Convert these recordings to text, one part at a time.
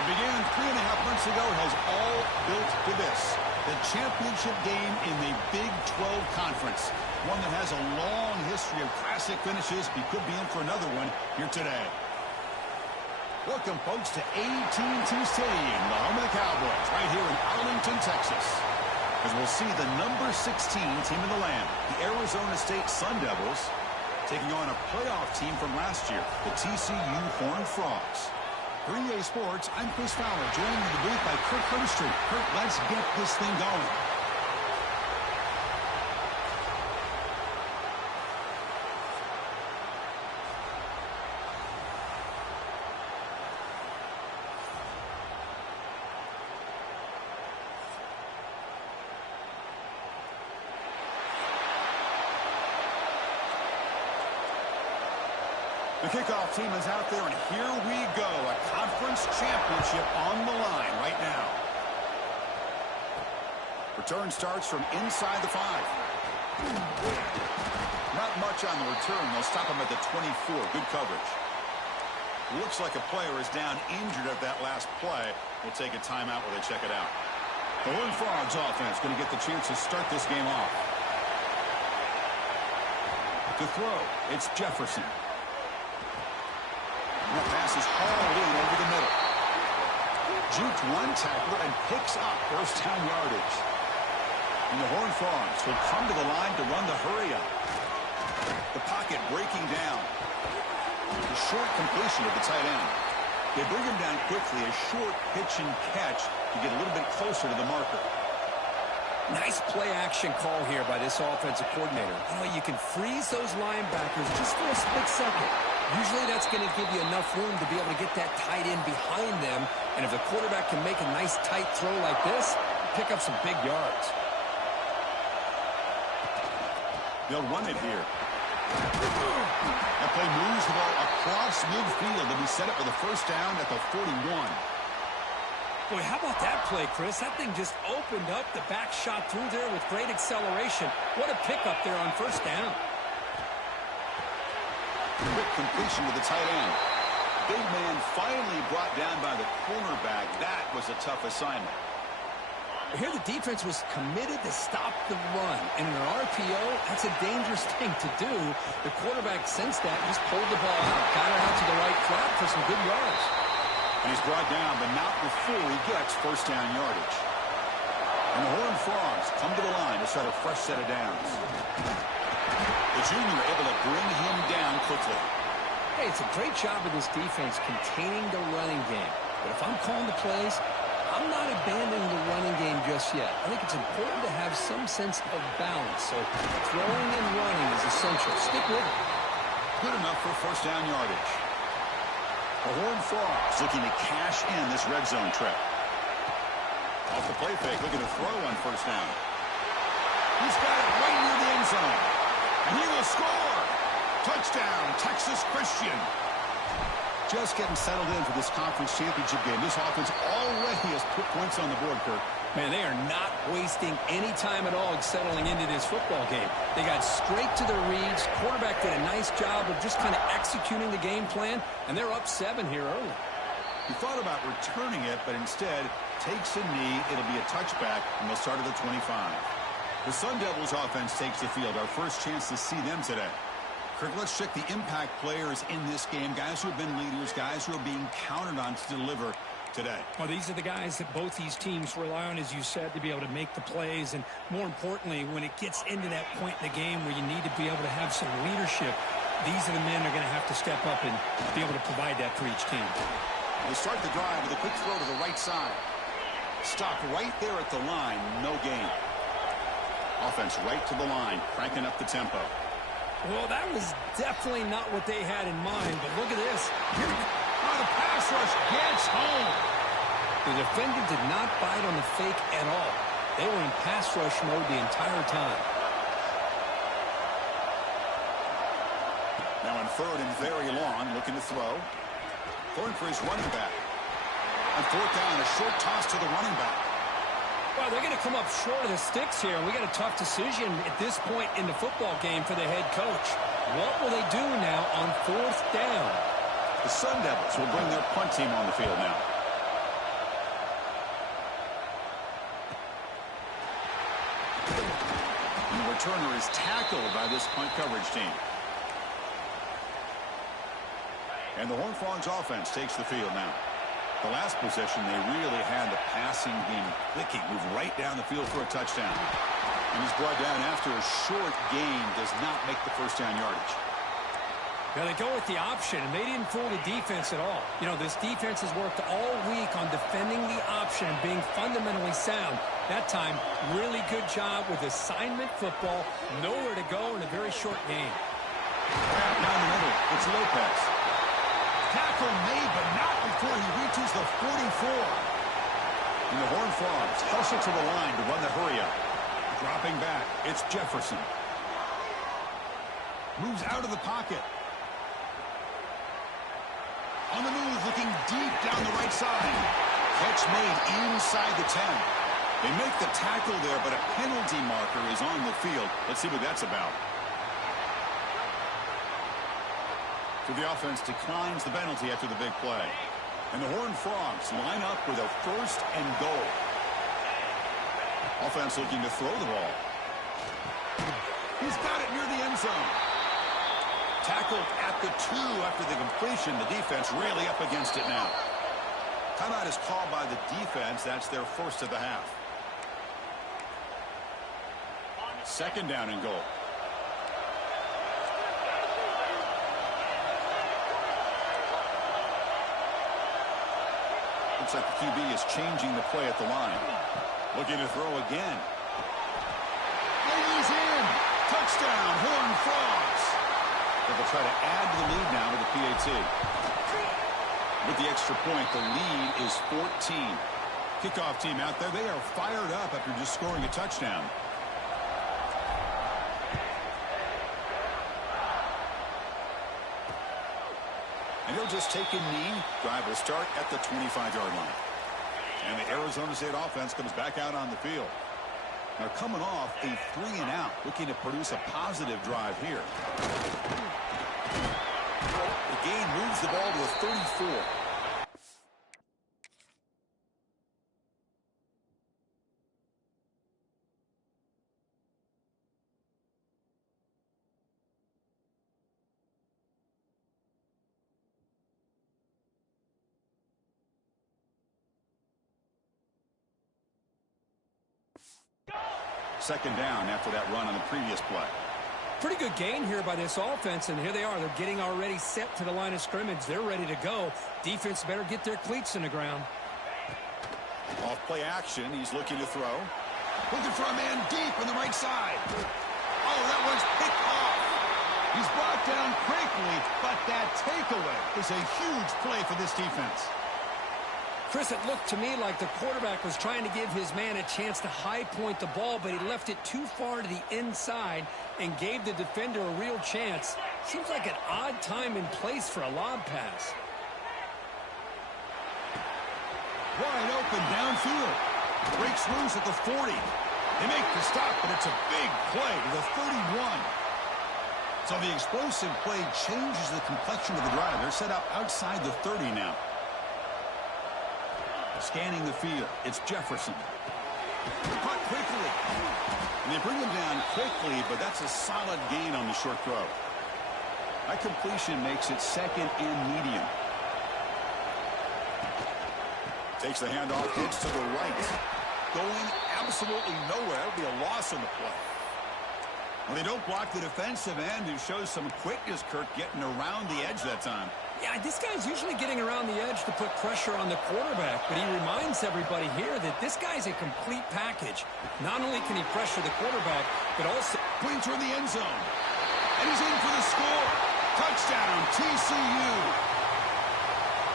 What began 3.5 months ago has all built to this. The championship game in the Big 12 Conference. One that has a long history of classic finishes. He could be in for another one here today. Welcome, folks, to AT&T Stadium, the home of the Cowboys, right here in Arlington, Texas. As we'll see the number 16 team in the land, the Arizona State Sun Devils, taking on a playoff team from last year, the TCU Horned Frogs. For EA Sports, I'm Chris Fowler, joined in the booth by Kirk Herbstreit. Kirk, let's get this thing going. The kickoff team is out there, and here we go. A conference championship on the line right now. Return starts from inside the 5. Not much on the return. They'll stop him at the 24. Good coverage. Looks like a player is down injured at that last play. We'll take a timeout while they check it out. The Horned Frogs offense going to get the chance to start this game off. To throw, it's Jefferson. That pass is hauled in over the middle. Juked one tackler and picks up first down yardage. And the Horned Frogs will come to the line to run the hurry up. The pocket breaking down. A short completion of the tight end. They bring him down quickly. A short pitch and catch to get a little bit closer to the marker. Nice play-action call here by this offensive coordinator. You can freeze those linebackers just for a split second. Usually that's going to give you enough room to be able to get that tight end behind them. And if the quarterback can make a nice tight throw like this, pick up some big yards. They'll run it here. That play moves the ball across midfield to be set up with a first down at the 41. Boy, how about that play, Chris? That thing just opened up. The back shot through there with great acceleration. What a pickup there on first down. Quick completion to the tight end. Big man finally brought down by the cornerback. That was a tough assignment. Here the defense was committed to stop the run. And in an RPO, that's a dangerous thing to do. The quarterback sensed that, just pulled the ball out, got it out to the right flat for some good yards. And he's brought down, but not before he gets first down yardage. And the Horned Frogs come to the line to set a fresh set of downs. The junior able to bring him down quickly. Hey, it's a great job of this defense containing the running game. But if I'm calling the plays, I'm not abandoning the running game just yet. I think it's important to have some sense of balance. So throwing and running is essential. Stick with it. Good enough for first down yardage. The Horned Frogs looking to cash in this red zone trip. Off the play fake, looking to throw on first down. He's got it right near the end zone. And he will score. Touchdown, Texas Christian. Just getting settled in for this conference championship game. This offense already has put points on the board, Kirk. Man, they are not wasting any time at all settling into this football game. They got straight to their reads. Quarterback did a nice job of just kind of executing the game plan, and they're up 7 here early. He thought about returning it, but instead takes a knee. It'll be a touchback, and they'll start at the 25. The Sun Devils offense takes the field. Our first chance to see them today. Kirk, let's check the impact players in this game. Guys who have been leaders, guys who are being counted on to deliver today. Well, these are the guys that both these teams rely on, as you said, to be able to make the plays. And more importantly, when it gets into that point in the game where you need to be able to have some leadership, these are the men that are going to have to step up and be able to provide that for each team. They start the drive with a quick throw to the right side. Stop right there at the line. No gain. Offense right to the line, cranking up the tempo. Well, that was definitely not what they had in mind, but look at this. Oh, the pass rush gets home. The defender did not bite on the fake at all. They were in pass rush mode the entire time. Now on third and very long, looking to throw. Throwing for his running back. On fourth down, a short toss to the running back. Well, they're going to come up short of the sticks here, and we got a tough decision at this point in the football game for the head coach. What will they do now on fourth down? The Sun Devils will bring their punt team on the field now. The returner is tackled by this punt coverage team. And the Horned Frogs offense takes the field now. The last possession, they really had the passing game clicking, move right down the field for a touchdown. And he's brought down after a short gain, does not make the first down yardage. Now they go with the option, and they didn't fool the defense at all. You know, this defense has worked all week on defending the option and being fundamentally sound. That time, really good job with assignment football. Nowhere to go in a very short game. Down the middle, it's Lopez. Tackle made, but not before he reaches the 44. And the Horned Frogs hustle to the line to run the hurry up. Dropping back, it's Jefferson. Moves out of the pocket. On the move, looking deep down the right side. Catch made inside the 10. They make the tackle there, but a penalty marker is on the field. Let's see what that's about. So the offense declines the penalty after the big play. And the Horned Frogs line up with a 1st and goal. Offense looking to throw the ball. He's got it near the end zone. Tackled at the 2 after the completion. The defense really up against it now. Timeout is called by the defense. That's their first of the half. 2nd down and goal. Looks like the QB is changing the play at the line. Looking to throw again. And he's in. Touchdown, Horned Frogs. But they'll try to add to the lead now with the PAT. With the extra point, the lead is 14. Kickoff team out there, they are fired up after just scoring a touchdown. And he'll just take a knee. Drive will start at the 25-yard line. And the Arizona State offense comes back out on the field. They're coming off a 3-and-out, looking to produce a positive drive here. The gain moves the ball to a 34. Second down after that run on the previous play. Pretty good gain here by this offense, and here they are. They're getting already set to the line of scrimmage. They're ready to go. Defense better get their cleats in the ground. Off play action. He's looking to throw. Looking for a man deep on the right side. Oh, that one's picked off. He's brought down quickly, but that takeaway is a huge play for this defense. Chris, it looked to me like the quarterback was trying to give his man a chance to high point the ball, but he left it too far to the inside and gave the defender a real chance. Seems like an odd time and place for a lob pass. Wide open downfield. Breaks loose at the 40. They make the stop, but it's a big play to the 31. So the explosive play changes the complexion of the drive. They're set up outside the 30 now. Scanning the field, it's Jefferson. Caught quickly. And they bring him down quickly, but that's a solid gain on the short throw. That completion makes it 2nd and medium. Takes the handoff, hits to the right. Going absolutely nowhere. It'll be a loss on the play. Well, they don't block the defensive end, who shows some quickness, Kirk, getting around the edge that time. Yeah, this guy's usually getting around the edge to put pressure on the quarterback, but he reminds everybody here that this guy's a complete package. Not only can he pressure the quarterback, but also Points toward the end zone. And he's in for the score. Touchdown, TCU.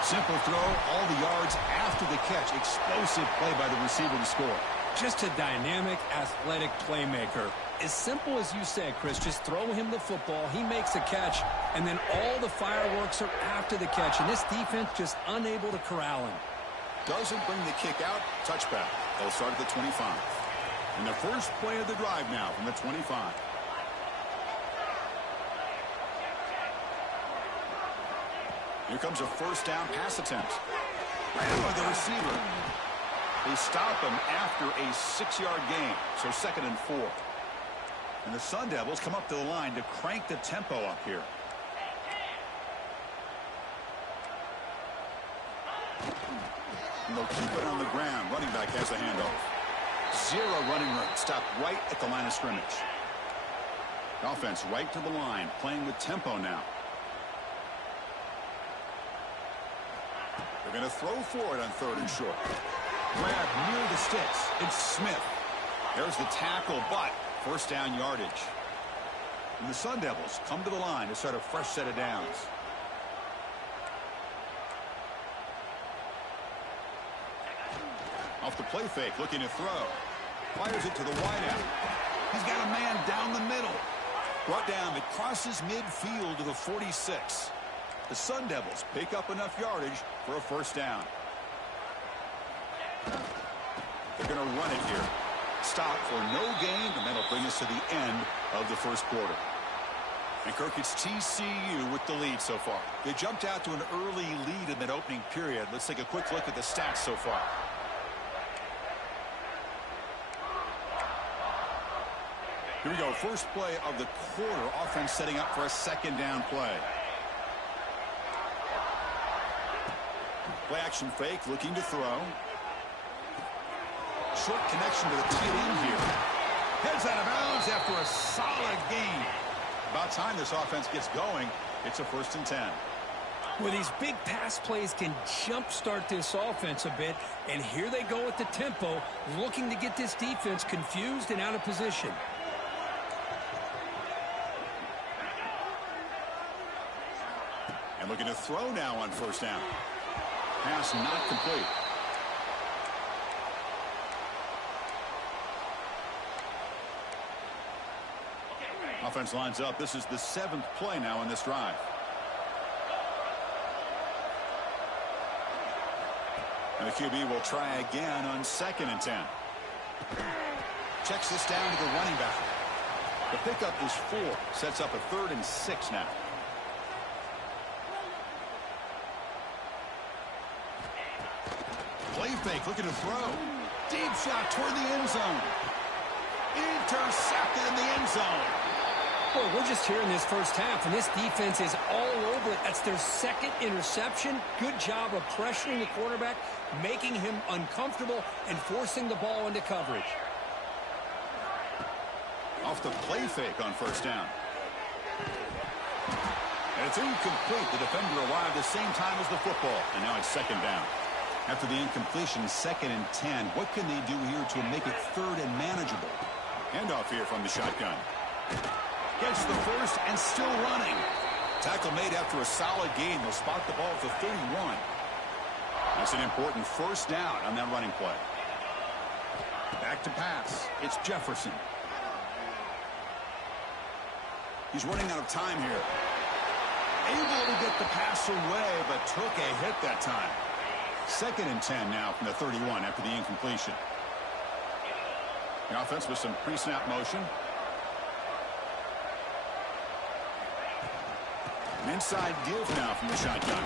Simple throw, all the yards after the catch. Explosive play by the receiver to score. just a dynamic, athletic playmaker. As simple as you said, Chris, just throw him the football, he makes a catch, and then all the fireworks are after the catch, and this defense just unable to corral him. Doesn't bring the kick out, touchback. They'll start at the 25. And the first play of the drive now from the 25. Here comes a first down pass attempt. Ran by the receiver. They stop him after a 6-yard gain, so 2nd and 4. And the Sun Devils come up to the line to crank the tempo up here. And they'll keep it on the ground. Running back has the handoff. Zero running room. Stopped right at the line of scrimmage. Offense right to the line, playing with tempo now. They're going to throw for it on 3rd and short. Grab near the sticks. It's Smith. There's the tackle, but first down yardage. And the Sun Devils come to the line to start a fresh set of downs. Off the play fake, looking to throw. Fires it to the wideout. He's got a man down the middle. Brought down, it crosses midfield to the 46. The Sun Devils pick up enough yardage for a first down. They're going to run it here. Stop for no gain, and that'll bring us to the end of the first quarter. And Kirk, it's TCU with the lead so far. They jumped out to an early lead in that opening period. Let's take a quick look at the stats so far. Here we go. First play of the quarter. Offense setting up for a second down play. Play action fake, looking to throw. Short connection to the tight end here. Heads out of bounds after a solid gain. About time this offense gets going. It's a 1st and 10. Well, these big pass plays can jumpstart this offense a bit, and here they go at the tempo, looking to get this defense confused and out of position. And looking to throw now on first down. Pass not complete. Offense lines up. This is the 7th play now in this drive. And the QB will try again on 2nd and 10. Checks this down to the running back. The pickup is 4. Sets up a 3rd and 6 now. Play fake, looking to throw. Deep shot toward the end zone. Intercepted in the end zone. Well, we're just here in this first half, and this defense is all over it. That's their 2nd interception. Good job of pressuring the quarterback, making him uncomfortable, and forcing the ball into coverage. Off the play fake on first down. And it's incomplete. The defender arrived the same time as the football, and now it's 2nd down. After the incompletion, 2nd and 10. What can they do here to make it 3rd and manageable? Handoff here from the shotgun. Gets the first and still running. Tackle made after a solid gain. They'll spot the ball at the 31. That's an important first down on that running play. Back to pass. It's Jefferson. He's running out of time here. Able to get the pass away, but took a hit that time. 2nd and 10 now from the 31 after the incompletion. The offense with some pre-snap motion. An inside give now from the shotgun.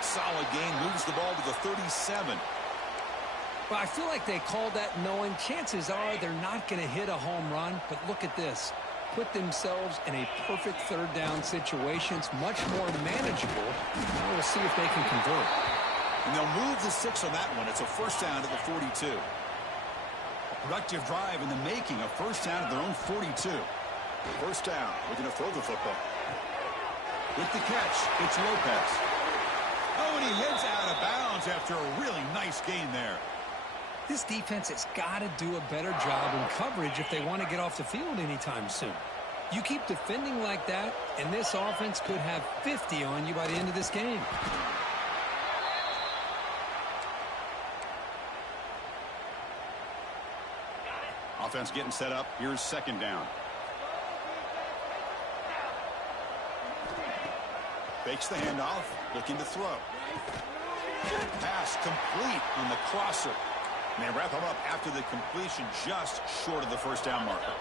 Solid gain, moves the ball to the 37. Well, I feel like they called that knowing chances are they're not going to hit a home run, but look at this. Put themselves in a perfect 3rd down situation. It's much more manageable. We'll see if they can convert. And they'll move the 6 on that one. It's a first down to the 42. A productive drive in the making. A first down at their own 42. First down. Looking to throw the football. With the catch, it's Lopez. Oh, and he heads out of bounds after a really nice gain there. This defense has got to do a better job in coverage if they want to get off the field anytime soon. You keep defending like that, and this offense could have 50 on you by the end of this game. Offense getting set up. Here's 2nd down. Fakes the handoff, looking to throw. Pass complete on the crosser. And they wrap him up after the completion, just short of the first down marker.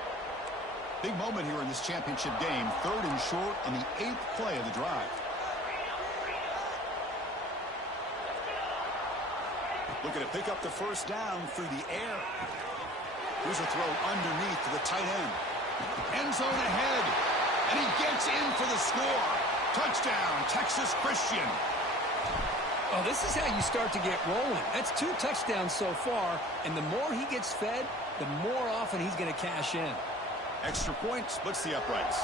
Big moment here in this championship game. 3rd and short on the 8th play of the drive. Looking to pick up the first down through the air. Here's a throw underneath to the tight end. End zone ahead. And he gets in for the score. Touchdown, Texas Christian. Oh, this is how you start to get rolling. That's 2 touchdowns so far, and the more he gets fed, the more often he's going to cash in. Extra point splits the uprights.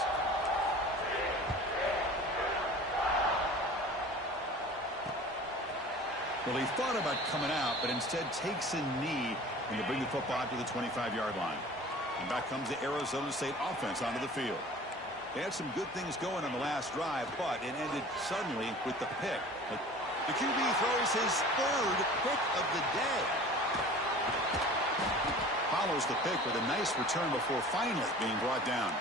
Well, he thought about coming out, but instead takes a knee when they bring the football out to the 25-yard line. And back comes the Arizona State offense onto the field. They had some good things going on the last drive, but it ended suddenly with the pick. But the QB throws his 3rd pick of the day. Follows the pick with a nice return before finally being brought down.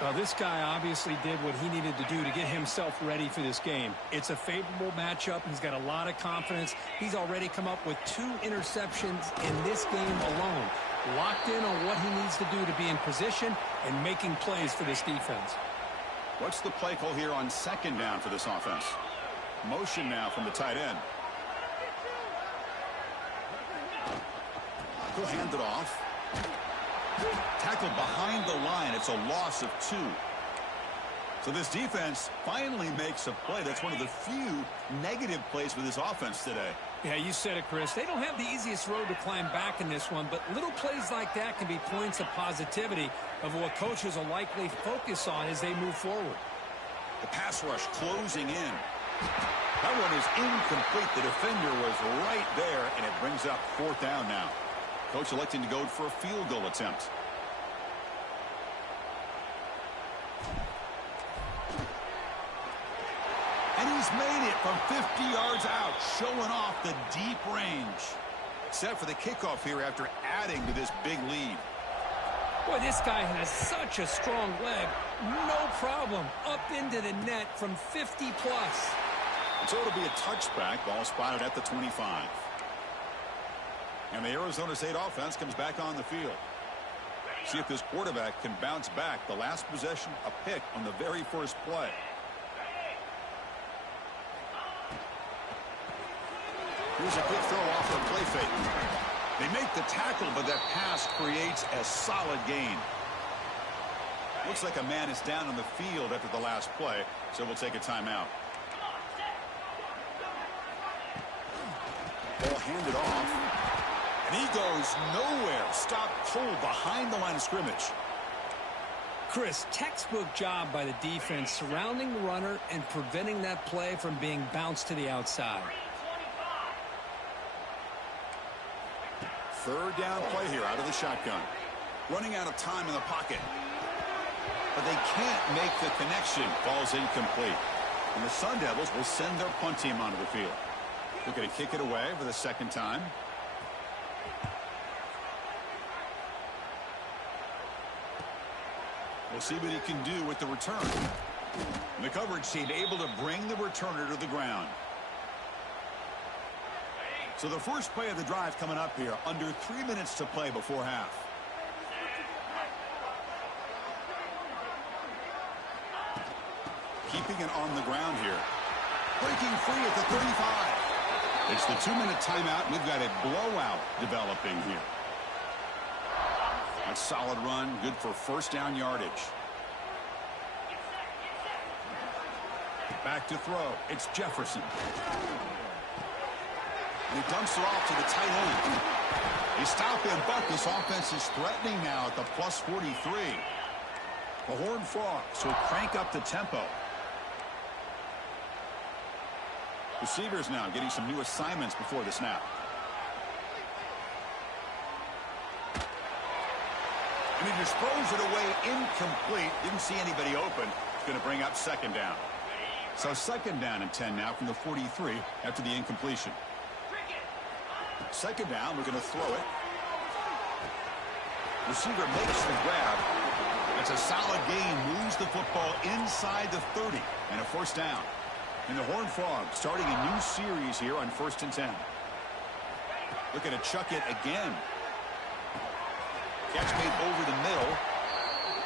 Well, this guy obviously did what he needed to do to get himself ready for this game. It's a favorable matchup. He's got a lot of confidence. He's already come up with 2 interceptions in this game alone. Locked in on what he needs to do to be in position and making plays for this defense. What's the play call here on 2nd down for this offense? Motion now from the tight end. He'll hand it off. Tackled behind the line. It's a loss of 2. So this defense finally makes a play. That's one of the few negative plays for this offense today. Yeah, you said it, Chris. They don't have the easiest road to climb back in this one, but little plays like that can be points of positivity of what coaches will likely focus on as they move forward. The pass rush closing in. That one is incomplete. The defender was right there, and it brings up 4th down now. Coach electing to go for a field goal attempt. And he's made it from 50 yards out, showing off the deep range. Set for the kickoff here after adding to this big lead. Boy, this guy has such a strong leg. No problem. Up into the net from 50 plus. So it'll be a touchback. Ball spotted at the 25. And the Arizona State offense comes back on the field. See if this quarterback can bounce back. The last possession, a pick on the very first play. Here's a quick throw off the play fake. They make the tackle, but that pass creates a solid gain. Looks like a man is down on the field after the last play, so we'll take a timeout. Ball handed off. And he goes nowhere. Stop cold behind the line of scrimmage. Chris, textbook job by the defense surrounding the runner and preventing that play from being bounced to the outside. 3rd down play here out of the shotgun. Running out of time in the pocket. But they can't make the connection. Ball's incomplete. And the Sun Devils will send their punt team onto the field. They're going to kick it away for the 2nd time. We'll see what he can do with the return. And the coverage team able to bring the returner to the ground. So the first play of the drive coming up here. Under 3 minutes to play before half. Keeping it on the ground here. Breaking free at the 35. It's the 2-minute timeout. We've got a blowout developing here. A solid run, good for 1st down yardage. Back to throw. It's Jefferson. And he dumps it off to the tight end. They stop him, but this offense is threatening now at the plus 43. The Horned Frogs will crank up the tempo. Receivers now getting some new assignments before the snap. And he just throws it away incomplete. Didn't see anybody open. It's going to bring up 2nd down. So 2nd down and 10 now from the 43 after the incompletion. 2nd down, we're going to throw it. Receiver makes the grab. That's a solid gain. Moves the football inside the 30 and a 1st down. And the Horned Frogs starting a new series here on 1st and 10. Looking to chuck it again. Catch made over the middle.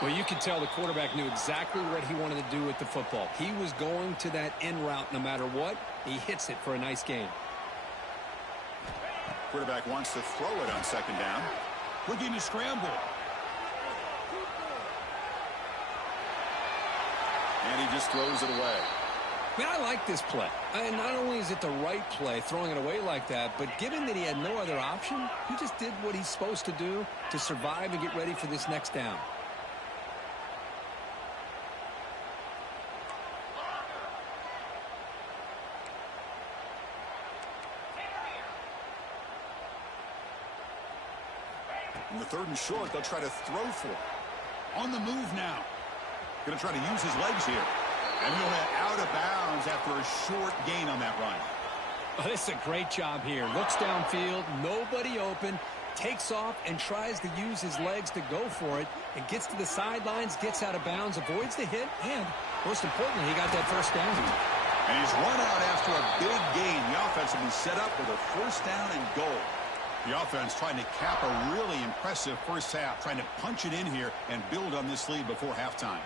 Well, you can tell the quarterback knew exactly what he wanted to do with the football. He was going to that in route no matter what. He hits it for a nice gain. Quarterback wants to throw it on 2nd down. Looking to scramble. And he just throws it away. Man, I like this play. And not only is it the right play, throwing it away like that, but given that he had no other option, he just did what he's supposed to do to survive and get ready for this next down. On the 3rd and short, they'll try to throw for it. On the move now. Going to try to use his legs here. And he'll head out of bounds after a short gain on that run. Oh, this is a great job here. Looks downfield, nobody open, takes off and tries to use his legs to go for it, and gets to the sidelines, gets out of bounds, avoids the hit, and most importantly, he got that first down. And he's run out after a big gain. The offense will be set up with a 1st down and goal. The offense trying to cap a really impressive first half, trying to punch it in here and build on this lead before halftime.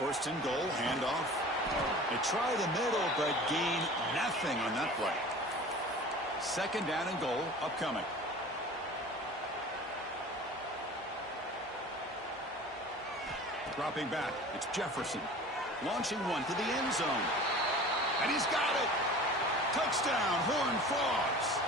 1st and goal, handoff. They try the middle, but gain nothing on that play. 2nd down and goal, upcoming. Dropping back, it's Jefferson. Launching one to the end zone. And he's got it! Touchdown, Horned Frogs!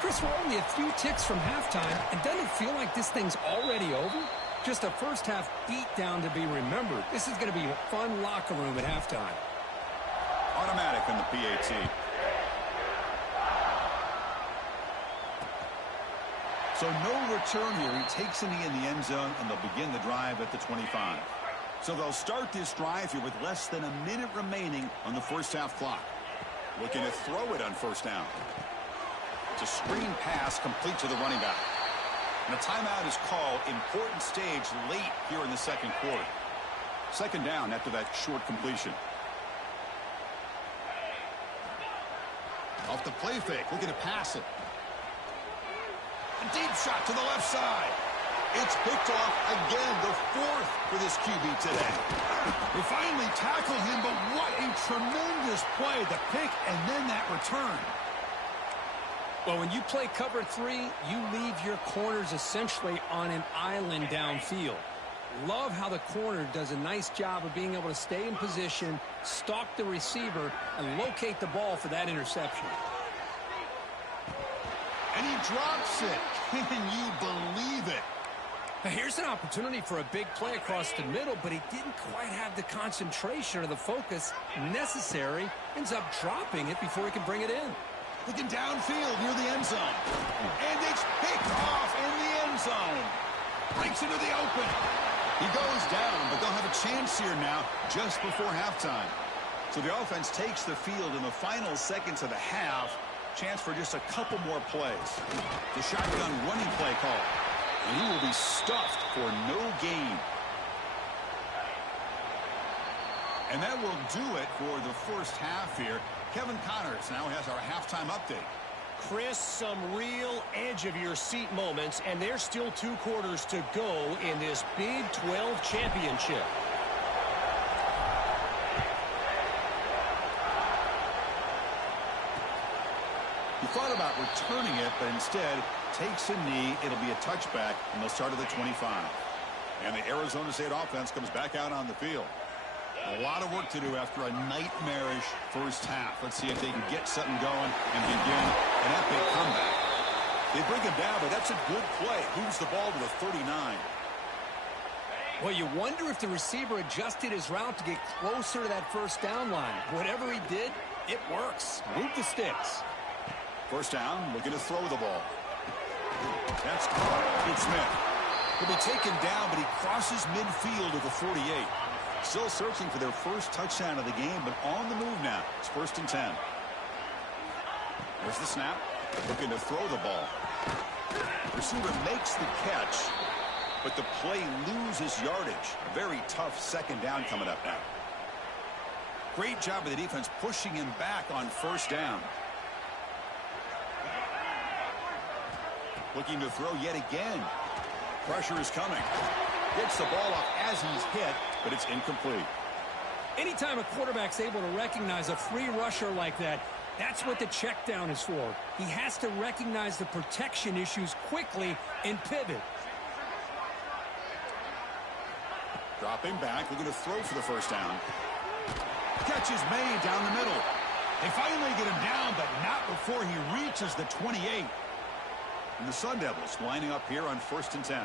Chris, we're only a few ticks from halftime, and doesn't it feel like this thing's already over? Just a first half beatdown to be remembered. This is going to be a fun locker room at halftime. Automatic on the PAT. So no return here. He takes a knee in the end zone, and they'll begin the drive at the 25. So they'll start this drive here with less than a minute remaining on the first half clock. Looking to throw it on 1st down. It's a screen pass complete to the running back. And a timeout is called. Important stage late here in the 2nd quarter. 2nd down after that short completion. Off the play fake, looking to pass it. A deep shot to the left side. It's picked off again, the 4th for this QB today. They finally tackle him, but what a tremendous play. The pick and then that return. Well, when you play cover 3, you leave your corners essentially on an island downfield. Love how the corner does a nice job of being able to stay in position, stalk the receiver, and locate the ball for that interception. And he drops it. Can you believe it? Now here's an opportunity for a big play across the middle, but he didn't quite have the concentration or the focus necessary. Ends up dropping it before he can bring it in. Looking downfield near the end zone. And it's picked off in the end zone. Breaks into the open. He goes down, but they'll have a chance here now just before halftime. So the offense takes the field in the final seconds of the half. Chance for just a couple more plays. The shotgun running play call. And he will be stuffed for no gain. And that will do it for the first half here. Kevin Connors now has our halftime update. Chris, some real edge-of-your-seat moments, and there's still 2 quarters to go in this Big 12 championship. He thought about returning it, but instead takes a knee. It'll be a touchback, and they'll start at the 25. And the Arizona State offense comes back out on the field. A lot of work to do after a nightmarish first half. Let's see if they can get something going and begin an epic comeback. They bring him down, but that's a good play. Moves the ball to the 39. Well, you wonder if the receiver adjusted his route to get closer to that first down line. Whatever he did, it works. Move the sticks. First down, looking to throw the ball. That's caught. It's Smith. He'll be taken down, but he crosses midfield to the 48. Still searching for their first touchdown of the game, but on the move now. It's 1st and 10. There's the snap. Looking to throw the ball. Receiver makes the catch, but the play loses yardage. A very tough 2nd down coming up now. Great job of the defense pushing him back on 1st down. Looking to throw yet again. Pressure is coming. Gets the ball off as he's hit, but it's incomplete. Anytime a quarterback's able to recognize a free rusher like that, that's what the check down is for. He has to recognize the protection issues quickly and pivot. Dropping back, looking to throw for the first down. Catch is made down the middle. They finally get him down, but not before he reaches the 28. And the Sun Devils lining up here on 1st and 10.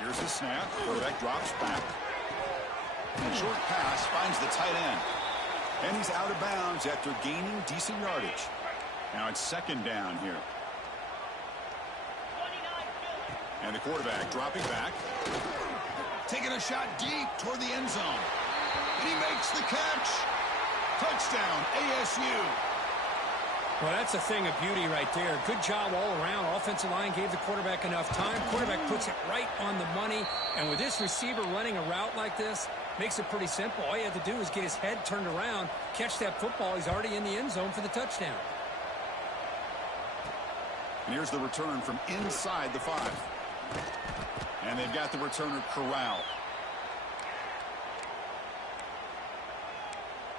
Here's the snap. Quarterback drops back. And short pass finds the tight end. And he's out of bounds after gaining decent yardage. Now it's 2nd down here. And the quarterback dropping back. Taking a shot deep toward the end zone. And he makes the catch. Touchdown, ASU. Well, that's a thing of beauty right there. Good job all around. Offensive line gave the quarterback enough time. Quarterback puts it right on the money. And with this receiver running a route like this, makes it pretty simple. All you have to do is get his head turned around, catch that football. He's already in the end zone for the touchdown. And here's the return from inside the 5. And they've got the returner corralled.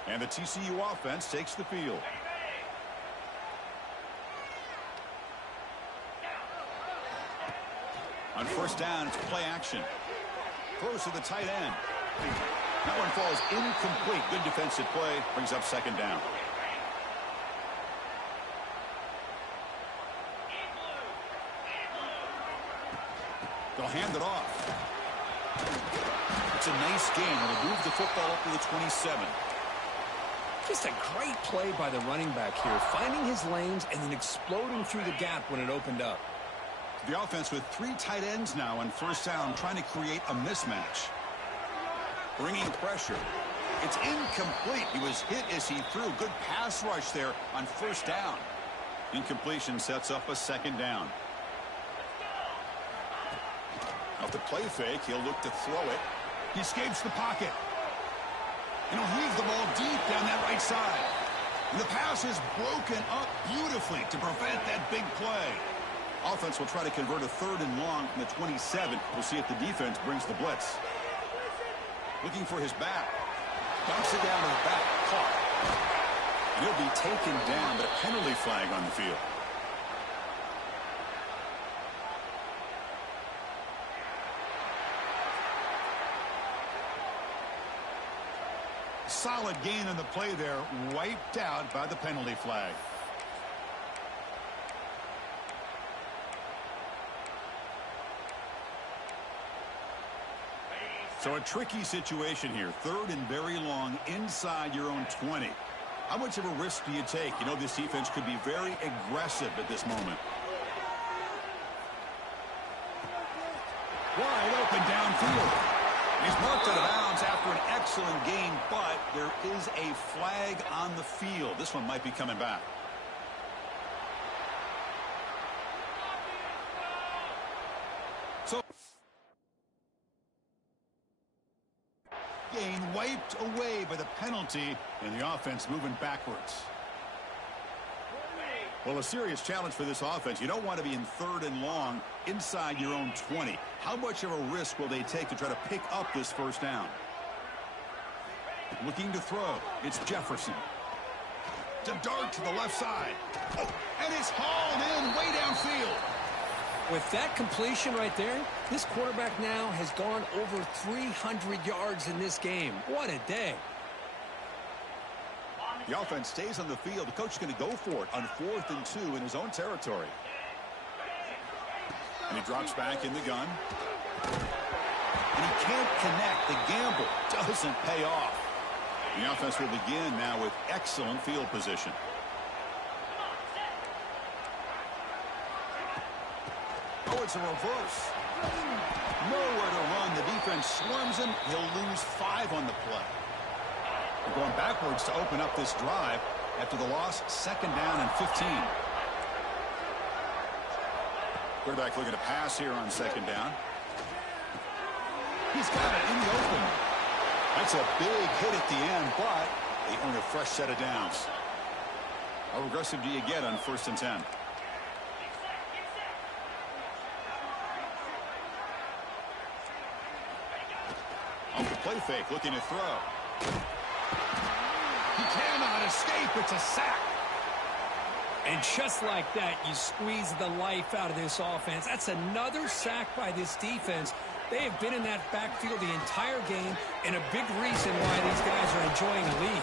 And the TCU offense takes the field. On 1st down, it's play action. Throws to the tight end. That one falls incomplete. Good defensive play. Brings up 2nd down. They'll hand it off. It's a nice game. They'll move the football up to the 27. Just a great play by the running back here, finding his lanes and then exploding through the gap when it opened up. The offense with 3 tight ends now on 1st down, trying to create a mismatch. Bringing pressure. It's incomplete. He was hit as he threw. Good pass rush there on 1st down. Incompletion sets up a 2nd down. Off the play fake, he'll look to throw it. He escapes the pocket. And he'll heave the ball deep down that right side. And the pass is broken up beautifully to prevent that big play. Offense will try to convert a 3rd and long from the 27. We'll see if the defense brings the blitz. Looking for his back. Dumps it down to the back. Caught. And he'll be taken down, but a penalty flag on the field. Solid gain on the play there, wiped out by the penalty flag. So a tricky situation here. 3rd and very long inside your own 20. How much of a risk do you take? You know, this defense could be very aggressive at this moment. Wide open downfield. He's marked out of bounds after an excellent game, but there is a flag on the field. This one might be coming back. So, gain wiped away by the penalty, and the offense moving backwards. Well, a serious challenge for this offense. You don't want to be in 3rd and long inside your own 20. How much of a risk will they take to try to pick up this 1st down? Looking to throw. It's Jefferson. To dart to the left side. Oh, and it's hauled in way downfield. With that completion right there, this quarterback now has gone over 300 yards in this game. What a day. The offense stays on the field. The coach is going to go for it on 4th and 2 in his own territory. And he drops back in the gun. And he can't connect. The gamble doesn't pay off. The offense will begin now with excellent field position. Oh, it's a reverse. Nowhere to run. The defense swarms him. He'll lose 5 on the play. They're going backwards to open up this drive after the loss. 2nd down and 15. Quarterback looking to pass here on 2nd down. He's got it in the open. That's a big hit at the end, but they earn a fresh set of downs. How aggressive do you get on 1st and 10? Off the play fake, looking to throw. He cannot escape. It's a sack. And just like that, you squeeze the life out of this offense. That's another sack by this defense. They have been in that backfield the entire game, and a big reason why these guys are enjoying a lead.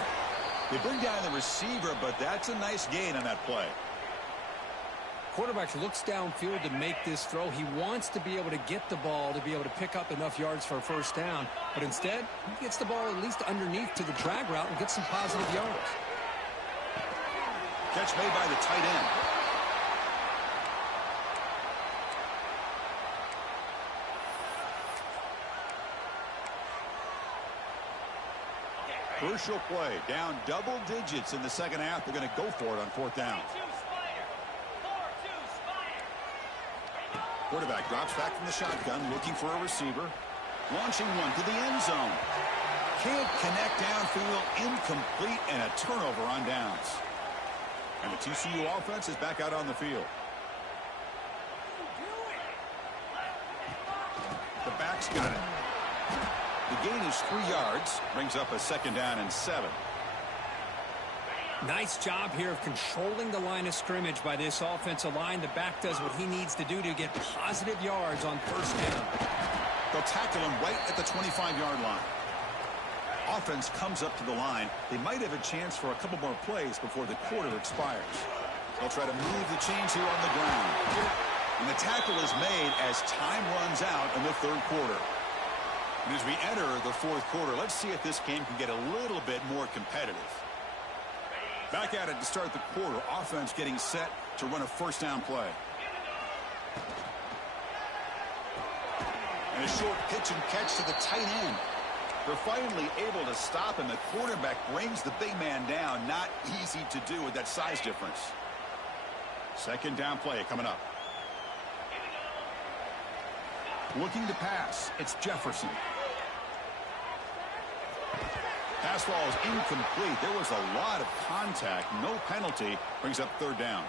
They bring down the receiver, but that's a nice gain on that play. Quarterback looks downfield to make this throw. He wants to be able to get the ball to be able to pick up enough yards for a first down. But instead, he gets the ball at least underneath to the drag route and gets some positive yards. Catch made by the tight end. Crucial play. Down double digits in the second half. They're going to go for it on fourth down. Quarterback drops back from the shotgun, looking for a receiver. Launching one to the end zone. Can't connect downfield, incomplete, and a turnover on downs. And the TCU offense is back out on the field. The back's got it. The gain is 3 yards, brings up a second down and 7. Nice job here of controlling the line of scrimmage by this offensive line. The back does what he needs to do to get positive yards on first down. They'll tackle him right at the 25-yard line. Offense comes up to the line. They might have a chance for a couple more plays before the quarter expires. They'll try to move the chains here on the ground. And the tackle is made as time runs out in the third quarter. And as we enter the fourth quarter, let's see if this game can get a little bit more competitive. Back at it to start the quarter. Offense getting set to run a first down play. And a short pitch and catch to the tight end. They're finally able to stop him. The quarterback brings the big man down. Not easy to do with that size difference. Second down play coming up. Looking to pass. It's Jefferson. Pass ball is incomplete. There was a lot of contact. No penalty. Brings up third down.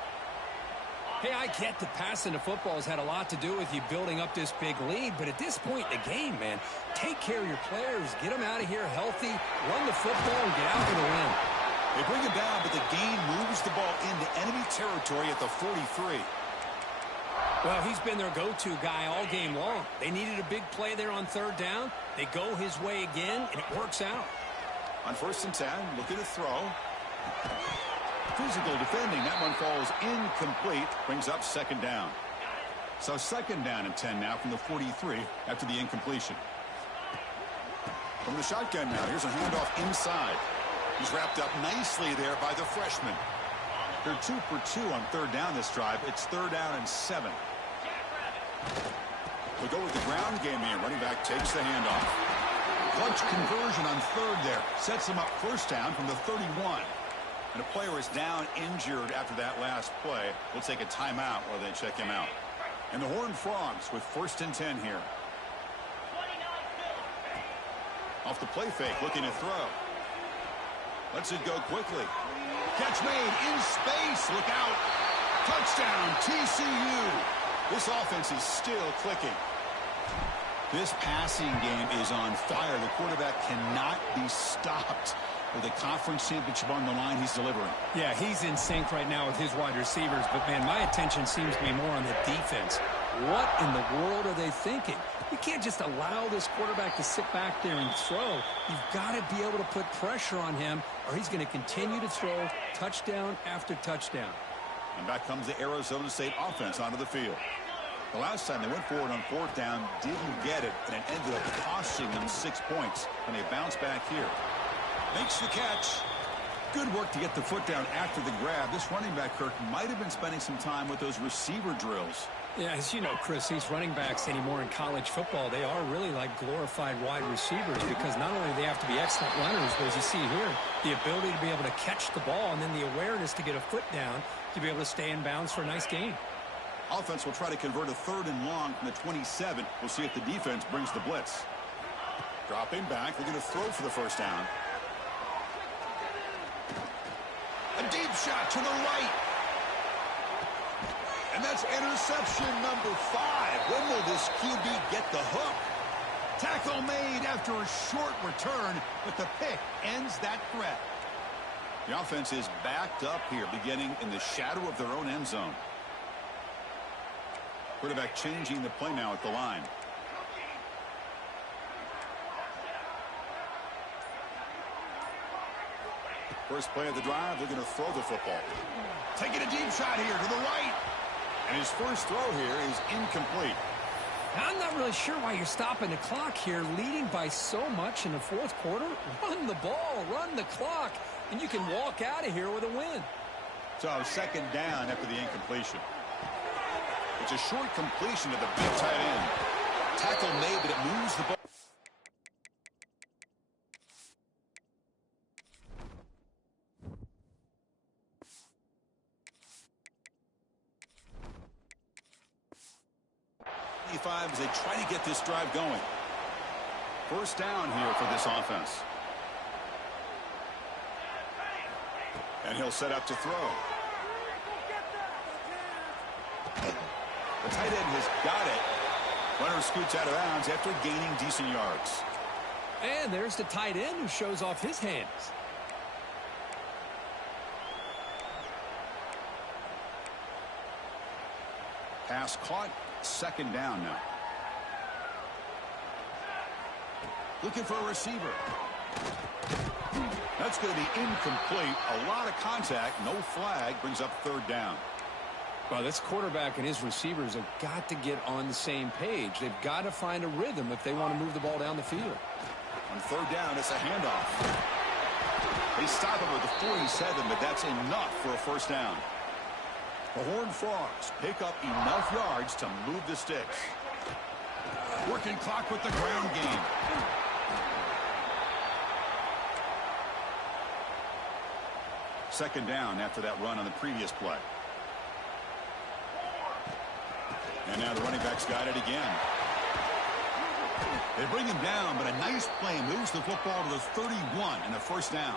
Hey, I get that passing the football has had a lot to do with you building up this big lead, but at this point in the game, man, take care of your players. Get them out of here healthy. Run the football and get out for the win. They bring him down, but the gain moves the ball into enemy territory at the 43. Well, he's been their go-to guy all game long. They needed a big play there on third down. They go his way again, and it works out. On first and 10, looking to throw. Physical defending. That one falls incomplete. Brings up second down. So second down and 10 now from the 43 after the incompletion. From the shotgun now. Here's a handoff inside. He's wrapped up nicely there by the freshman. They're 2 for 2 on third down this drive. It's third down and 7. They'll go with the ground game here. Running back takes the handoff. Clutch conversion on third there. Sets him up first down from the 31. And a player is down injured after that last play. We'll take a timeout while they check him out. And the Horned Frogs with first and 10 here. Off the play fake, looking to throw. Lets it go quickly. Catch made in space. Look out. Touchdown, TCU. This offense is still clicking. This passing game is on fire. The quarterback cannot be stopped. With a conference championship on the line, he's delivering. Yeah, he's in sync right now with his wide receivers. But, man, my attention seems to be more on the defense. What in the world are they thinking? You can't just allow this quarterback to sit back there and throw. You've got to be able to put pressure on him, or he's going to continue to throw touchdown after touchdown. And back comes the Arizona State offense onto the field. The last time they went forward on fourth down, didn't get it, and it ended up costing them 6 points. And they bounce back here. Makes the catch. Good work to get the foot down after the grab. This running back, Kirk, might have been spending some time with those receiver drills. Yeah, as you know, Chris, these running backs anymore in college football, they are really like glorified wide receivers because not only do they have to be excellent runners, but as you see here, the ability to be able to catch the ball and then the awareness to get a foot down to be able to stay in bounds for a nice gain. Offense will try to convert a third and long from the 27. We'll see if the defense brings the blitz. Dropping back, they're going to throw for the first down. A deep shot to the right. And that's interception number 5. When will this QB get the hook? Tackle made after a short return, but the pick ends that threat. The offense is backed up here, beginning in the shadow of their own end zone. Quarterback changing the play now at the line. First play of the drive, they're going to throw the football. Taking a deep shot here to the right. And his first throw here is incomplete. I'm not really sure why you're stopping the clock here, leading by so much in the fourth quarter. Run the ball, run the clock, and you can walk out of here with a win. So second down after the incompletion. It's a short completion to the big tight end. Tackle made, but it moves the ball. As they try to get this drive going. First down here for this offense. And he'll set up to throw. The tight end has got it. Runner scoots out of bounds after gaining decent yards. And there's the tight end who shows off his hands. Pass caught. Second down now. Looking for a receiver. That's going to be incomplete. A lot of contact. No flag. Brings up third down. Well, this quarterback and his receivers have got to get on the same page. They've got to find a rhythm if they want to move the ball down the field. On third down, it's a handoff. They stop him with the 47, but that's enough for a first down. The Horned Frogs pick up enough yards to move the sticks. Working clock with the ground game. Second down after that run on the previous play. And now the running back's got it again. They bring him down, but a nice play moves the football to the 31 and a first down.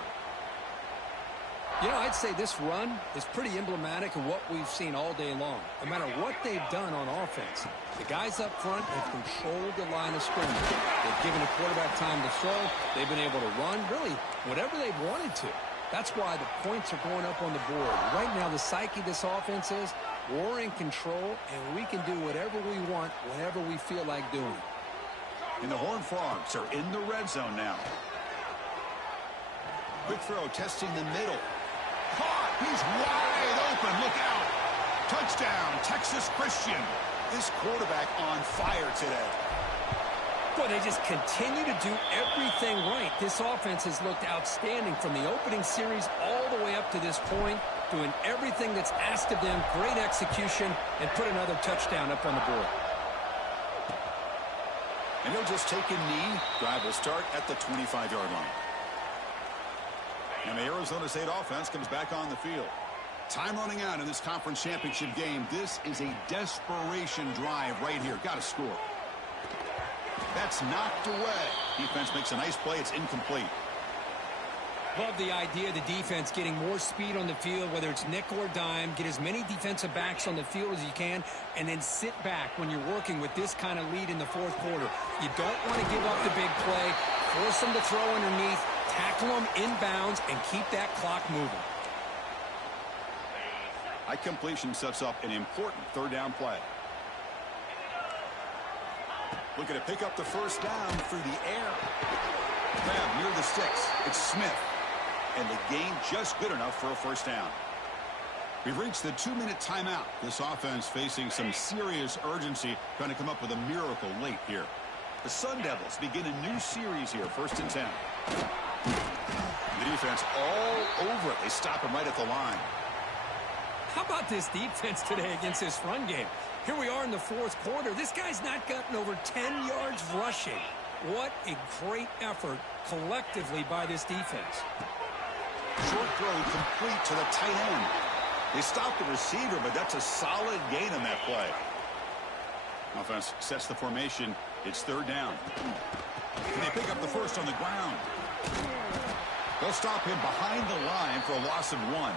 You know, I'd say this run is pretty emblematic of what we've seen all day long. No matter what they've done on offense, the guys up front have controlled the line of scrimmage. They've given the quarterback time to throw. They've been able to run, really, whatever they've wanted to. That's why the points are going up on the board. Right now, the psyche of this offense is we're in control, and we can do whatever we want, whenever we feel like doing. And the Horned Frogs are in the red zone now. Quick throw, testing the middle. Caught! He's wide open. Look out! Touchdown, Texas Christian. This quarterback on fire today. Boy, they just continue to do everything right. This offense has looked outstanding from the opening series all the way up to this point, doing everything that's asked of them, great execution, and put another touchdown up on the board. And he'll just take a knee. Drive will start at the 25-yard line. And the Arizona State offense comes back on the field. Time running out in this conference championship game. This is a desperation drive right here. Got to score. That's knocked away. Defense makes a nice play. It's incomplete. Love the idea of the defense getting more speed on the field, whether it's nickel or dime. Get as many defensive backs on the field as you can, and then sit back when you're working with this kind of lead in the fourth quarter. You don't want to give up the big play. Force them to throw underneath. Tackle them inbounds and keep that clock moving. High completion sets up an important third down play. Looking to pick up the first down through the air. Grab near the sticks. It's Smith. And the gain just good enough for a first down. We've reached the 2-minute timeout. This offense facing some serious urgency, trying to come up with a miracle late here. The Sun Devils begin a new series here, 1st and 10. The defense all over it. They stop him right at the line. How about this defense today against this run game? Here we are in the fourth quarter. This guy's not gotten over 10 yards rushing. What a great effort collectively by this defense. Short throw complete to the tight end. They stopped the receiver, but that's a solid gain on that play. Offense sets the formation. It's third down. And they pick up the first on the ground. They'll stop him behind the line for a loss of 1.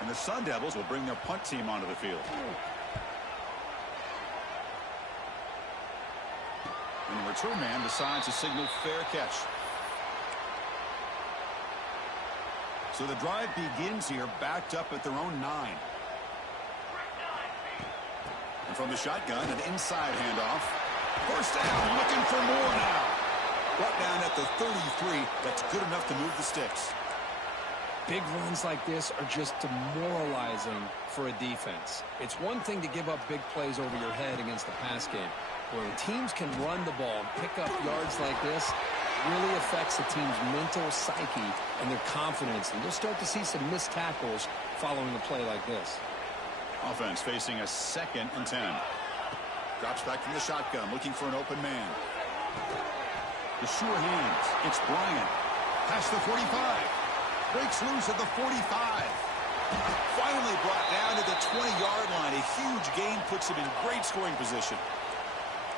And the Sun Devils will bring their punt team onto the field. And the return man decides to signal fair catch. So the drive begins here, backed up at their own 9. And from the shotgun, an inside handoff. First down, looking for more now. Brought down at the 33. That's good enough to move the sticks. Big runs like this are just demoralizing for a defense. It's one thing to give up big plays over your head against the pass game. When teams can run the ball and pick up yards like this, it really affects the team's mental psyche and their confidence. And you'll start to see some missed tackles following a play like this. Offense facing a 2nd and 10. Drops back from the shotgun, looking for an open man. The sure hands. It's Bryant. Past the 45. Breaks loose at the 45. Finally brought down to the 20-yard line. A huge gain puts him in great scoring position.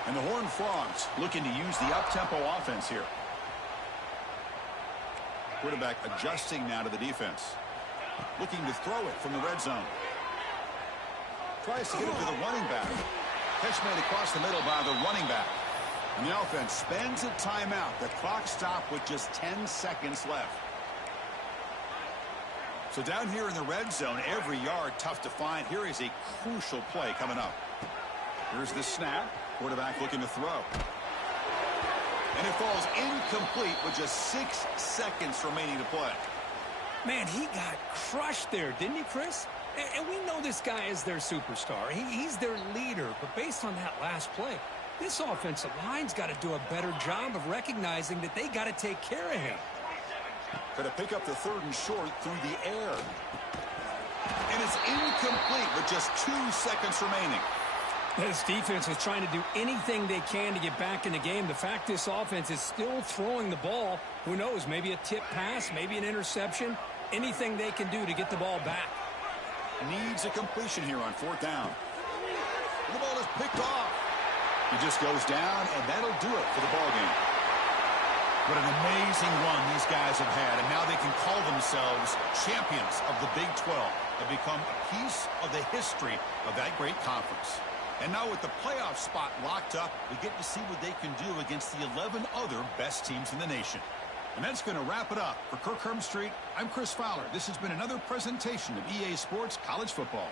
And the Horned Frogs looking to use the up-tempo offense here. Quarterback adjusting now to the defense. Looking to throw it from the red zone. Tries to get it to the running back. Catch made across the middle by the running back. And the offense spends a timeout. The clock stopped with just 10 seconds left. So down here in the red zone, every yard tough to find. Here is a crucial play coming up. Here's the snap. Quarterback looking to throw. And it falls incomplete with just 6 seconds remaining to play. Man, he got crushed there, didn't he, Chris? And we know this guy is their superstar. He's their leader. But based on that last play, this offensive line's got to do a better job of recognizing that they got to take care of him. Going to pick up the 3rd and short through the air. And it's incomplete with just 2 seconds remaining. This defense is trying to do anything they can to get back in the game. The fact this offense is still throwing the ball, who knows, maybe a tip pass, maybe an interception, anything they can do to get the ball back. Needs a completion here on 4th down. And the ball is picked off. He just goes down, and that'll do it for the ball game. What an amazing run these guys have had, and now they can call themselves champions of the Big 12 and become a piece of the history of that great conference. And now with the playoff spot locked up, we get to see what they can do against the 11 other best teams in the nation. And that's going to wrap it up. For Kirk Street, I'm Chris Fowler. This has been another presentation of EA Sports College Football.